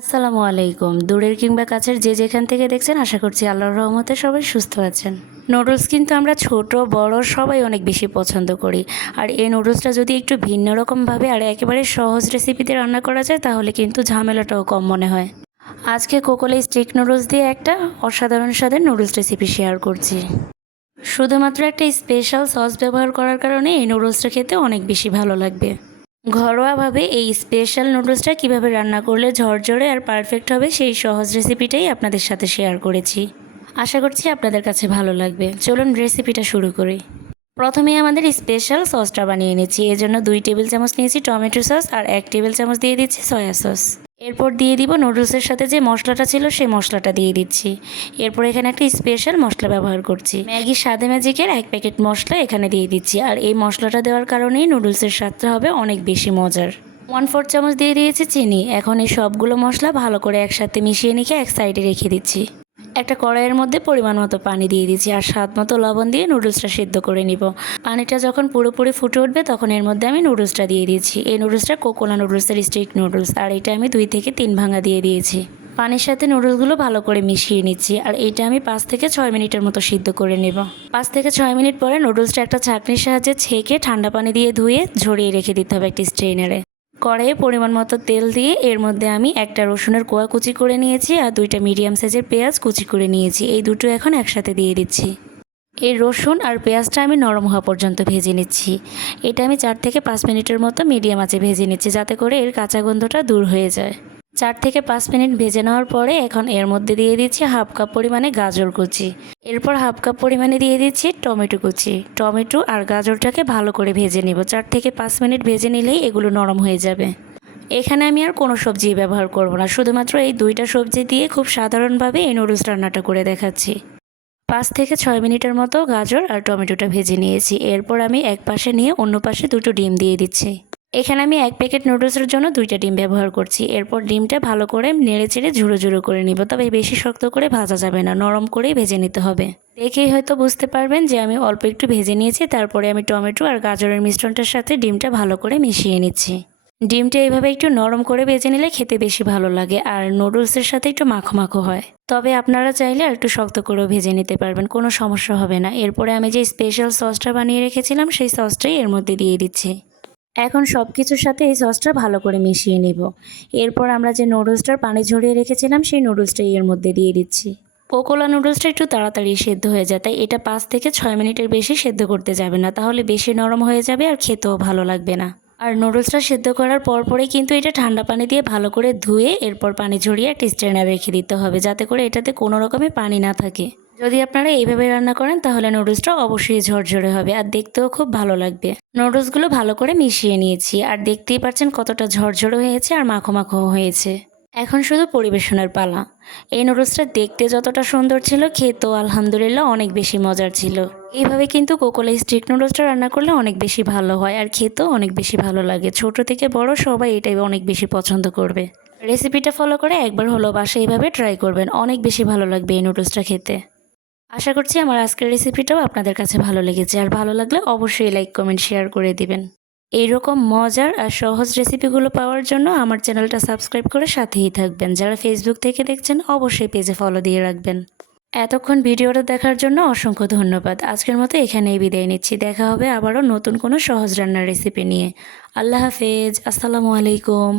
আসসালামু আলাইকুম। দূরের কিংবা কাছের যে যেখান থেকে দেখছেন আশা করছি আল্লাহর রহমতে সবাই সুস্থ আছেন। নুডলস কিন্তু আমরা ছোট বড় সবাই অনেক বেশি পছন্দ করি। আর এই নুডলসটা যদি একটু ভিন্ন রকমভাবে আর একেবারে সহজ রেসিপিতে রান্না করা যায় তাহলে কিন্তু ঝামেলাটাও কম মনে হয়। আজকে কোকোলে স্টিক নুডলস দিয়ে একটা অসাধারণ স্বাদের নুডলস রেসিপি শেয়ার করছি। শুধুমাত্র একটা স্পেশাল সস ব্যবহার করার কারণে এই নুডলসটা খেতে অনেক বেশি ভালো লাগবে। ঘরোয়াভাবে এই স্পেশাল নুডলসটা কিভাবে রান্না করলে ঝরঝরে আর পারফেক্ট হবে সেই সহজ রেসিপিটাই আপনাদের সাথে শেয়ার করেছি। আশা করছি আপনাদের কাছে ভালো লাগবে। চলুন রেসিপিটা শুরু করি। প্রথমে আমাদের স্পেশাল সসটা বানিয়ে নিচ্ছি। এজন্য 2 টেবিল চামচ নিয়েছি টমেটো সস আর 1 টেবিল চামচ দিয়ে দিচ্ছি সয়া সস। এরপর দিয়ে দিব নুডলসের সাথে যে মশলাটা ছিল সেই মশলাটা দিয়ে দিচ্ছি। এরপর এখানে একটা স্পেশাল মশলা ব্যবহার করছি। ম্যাগি স্বাদে ম্যাজিকের 1 প্যাকেট মশলা এখানে দিয়ে দিচ্ছি। আর এই মশলাটা দেওয়ার কারণেই নুডলসের স্বাদটা হবে অনেক বেশি মজার। 1/4 চামচ দিয়ে দিয়েছি চিনি। এখন এই সবগুলো মশলা ভালো করে একসাথে মিশিয়ে নিয়ে এক সাইডে রেখে দিচ্ছি। একটা কড়াইয়ের মধ্যে পরিমাণ মতো পানি দিয়ে দিচ্ছি আর স্বাদ মতো লবণ দিয়ে নুডলসটা সিদ্ধ করে নিব। পানিটা যখন পুরোপুরি ফুটে উঠবে তখন এর মধ্যে আমি নুডলসটা দিয়ে দিচ্ছি। এই নুডলসটা কোকোলা নুডলসের স্টিক নুডলস, আর এটা আমি 2 থেকে 3 ভাঙা দিয়ে দিয়েছি। পানির সাথে নুডলসগুলো ভালো করে মিশিয়ে নিচ্ছি আর এটা আমি 5 থেকে 6 মিনিটের মতো সিদ্ধ করে নেব। 5 থেকে 6 মিনিট পরে নুডলসটা একটা ছাঁকনির সাহায্যে ছেঁকে ঠান্ডা পানি দিয়ে ধুয়ে ঝরিয়ে রেখে দিতে হবে একটি স্ট্রেনারে। কড়াইয়ে পরিমাণ মতো তেল দিয়ে এর মধ্যে আমি একটা রসুনের কোয়া কুচি করে নিয়েছি আর 2টা মিডিয়াম সাইজের পেঁয়াজ কুচি করে নিয়েছি। এই দুটো এখন একসাথে দিয়ে দিচ্ছি। এই রসুন আর পেঁয়াজটা আমি নরম হওয়া পর্যন্ত ভেজে নিচ্ছি। এটা আমি 4 থেকে 5 মিনিটের মতো মিডিয়াম আঁচে ভেজে নিচ্ছি যাতে করে এর কাঁচা গন্ধটা দূর হয়ে যায়। 4 থেকে 5 মিনিট ভেজে নেওয়ার পরে এখন এর মধ্যে দিয়ে দিচ্ছি হাফ কাপ পরিমাণে গাজর কুচি। এরপর হাফ কাপ পরিমাণে দিয়ে দিচ্ছি টমেটো কুচি। টমেটো আর গাজরটাকে ভালো করে ভেজে নেব। 4 থেকে 5 মিনিট ভেজে নিলেই এগুলো নরম হয়ে যাবে। এখানে আমি আর কোনো সবজি ব্যবহার করব না, শুধুমাত্র এই 2টা সবজি দিয়ে খুব সাধারণভাবে এই নুডলস রান্নাটা করে দেখাচ্ছি। 5 থেকে 6 মিনিটের মতো গাজর আর টমেটোটা ভেজে নিয়েছি। এরপর আমি এক পাশে নিয়ে অন্য পাশে 2টো ডিম দিয়ে দিচ্ছি। এখানে আমি 1 প্যাকেট নুডলসের জন্য 2টা ডিম ব্যবহার করছি। এরপর ডিমটা ভালো করে নেড়ে চেড়ে ঝুড়ো ঝুড়ো করে নিব, তবে বেশি শক্ত করে ভাজা যাবে না, নরম করেই ভেজে নিতে হবে। দেখেই হয়তো বুঝতে পারবেন যে আমি অল্প একটু ভেজে নিয়েছি। তারপরে আমি টমেটো আর গাজরের মিশ্রণটার সাথে ডিমটা ভালো করে মিশিয়ে নিচ্ছি। ডিমটা এইভাবে একটু নরম করে ভেজে নিলে খেতে বেশি ভালো লাগে আর নুডলসের সাথে একটু মাখো মাখো হয়। তবে আপনারা চাইলে আর একটু শক্ত করেও ভেজে নিতে পারবেন, কোনো সমস্যা হবে না। এরপরে আমি যে স্পেশাল সসটা বানিয়ে রেখেছিলাম সেই সসটাই এর মধ্যে দিয়ে দিচ্ছি। এখন সব কিছুর সাথে এই সসটা ভালো করে মিশিয়ে নেব। এরপর আমরা যে নুডলসটার পানি ঝরিয়ে রেখেছিলাম সেই নুডলসটাই এর মধ্যে দিয়ে দিচ্ছি। কোকোলা নুডলসটা একটু তাড়াতাড়ি সেদ্ধ হয়ে যায়, তাই এটা 5 থেকে 6 মিনিটের বেশি সেদ্ধ করতে যাবে না, তাহলে বেশি নরম হয়ে যাবে আর খেতেও ভালো লাগবে না। আর নুডলসটা সেদ্ধ করার পরপরই কিন্তু এটা ঠান্ডা পানি দিয়ে ভালো করে ধুয়ে এরপর পানি ঝরিয়ে একটা স্ট্রেনারে রেখে দিতে হবে যাতে করে এটাতে কোনো রকমের পানি না থাকে। যদি আপনারা এইভাবে রান্না করেন তাহলে নুডলসটা অবশ্যই ঝরঝরে হবে আর দেখতেও খুব ভালো লাগবে। নুডলসগুলো ভালো করে মিশিয়ে নিয়েছি আর দেখতেই পাচ্ছেন কতটা ঝরঝরে হয়েছে আর মাখো মাখো হয়েছে। এখন শুধু পরিবেশনের পালা। এই নুডলসটা দেখতে যতটা সুন্দর ছিল, খেতেও আলহামদুলিল্লাহ অনেক বেশি মজার ছিল। এইভাবে কিন্তু কোকোলা স্টিক নুডলসটা রান্না করলে অনেক বেশি ভালো হয় আর খেতেও অনেক বেশি ভালো লাগে। ছোট থেকে বড় সবাই এটাই অনেক বেশি পছন্দ করবে। রেসিপিটা ফলো করে একবার হলো বাসায় এইভাবে ট্রাই করবেন, অনেক বেশি ভালো লাগবে এই নুডলসটা খেতে। আশা করছি আমার আজকের রেসিপিটাও আপনাদের কাছে ভালো লেগেছে, আর ভালো লাগলে অবশ্যই লাইক কমেন্ট শেয়ার করে দিবেন। এইরকম মজার আর সহজ রেসিপিগুলো পাওয়ার জন্য আমার চ্যানেলটা সাবস্ক্রাইব করে সাথেই থাকবেন। যারা ফেসবুক থেকে দেখছেন অবশ্যই পেজে ফলো দিয়ে রাখবেন। এতক্ষণ ভিডিওটা দেখার জন্য অসংখ্য ধন্যবাদ। আজকের মতো এখানেই বিদায় নিচ্ছি। দেখা হবে আবারও নতুন কোনো সহজ রান্নার রেসিপি নিয়ে। আল্লাহ হাফেজ। আসসালামু আলাইকুম।